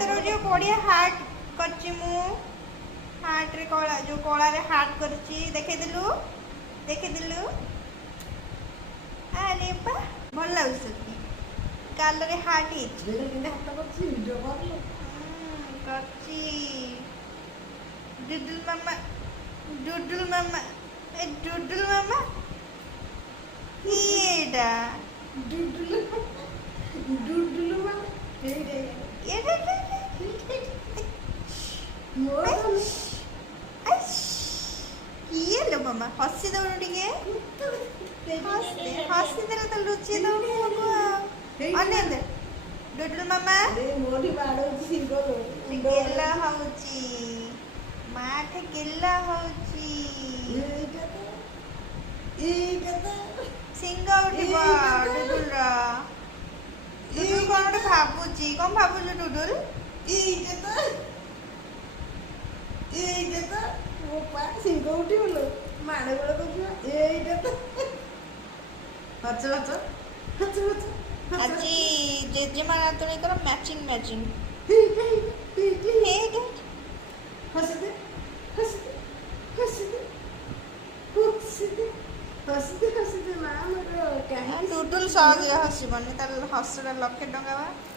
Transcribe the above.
ତୋର ଯୋଉ ବଢିଆ ହାର୍ଟ କରିଛି ମୁଁ ହାର୍ଟରେ କଳା ଯୋଉ କଳାରେ ହାର୍ଟ କରିଛି ଦେଖେଇଦେଲୁ ଆରେ ବା ଭଲ ଲାଗୁଛି ତତେ ଗାଲରେ ହାର୍ଟ ହେଇଛି କରିଛି ଡୁଡୁଲ ମାମା ଏ ଡୁଡୁଲ ମାମା ଏଇଟା କିଏ ଲୋ ମାମା ହସି ଦଉନୁ ଟିକେ ହସି ଦେଲେ ତ ଲୁଚି ଦଉନୁ ଅନେକ ଡୁଡୁଲ ମାମା ଗେଲା ହଉଛି ମାଠେ ଗେଲା ହଉଛି ସିଂହ ଉଠିବ ଡୁଡୁଲର ଡୁଡୁଲ କଣ ଗୋଟେ ଭାବୁଛି କଣ ଭାବୁଛୁ ଡୁଡୁଲ ସିଂହ ଉଠିବଲୋ ମାଡ଼ ଗୋଳ କରୁଥିବା ଏଇଟା ତ ହଚ ଆଜି ଜେଜେମା ନାତୁଣୀଙ୍କର ମ୍ୟାଚିଂ ହସିଦେ ମା ମୋର କାହିଁକି ଡୁଡୁଲ ସହଜରେ ହସିବନି ତାର ହସଟା 1,00,000 ଟଙ୍କା ବା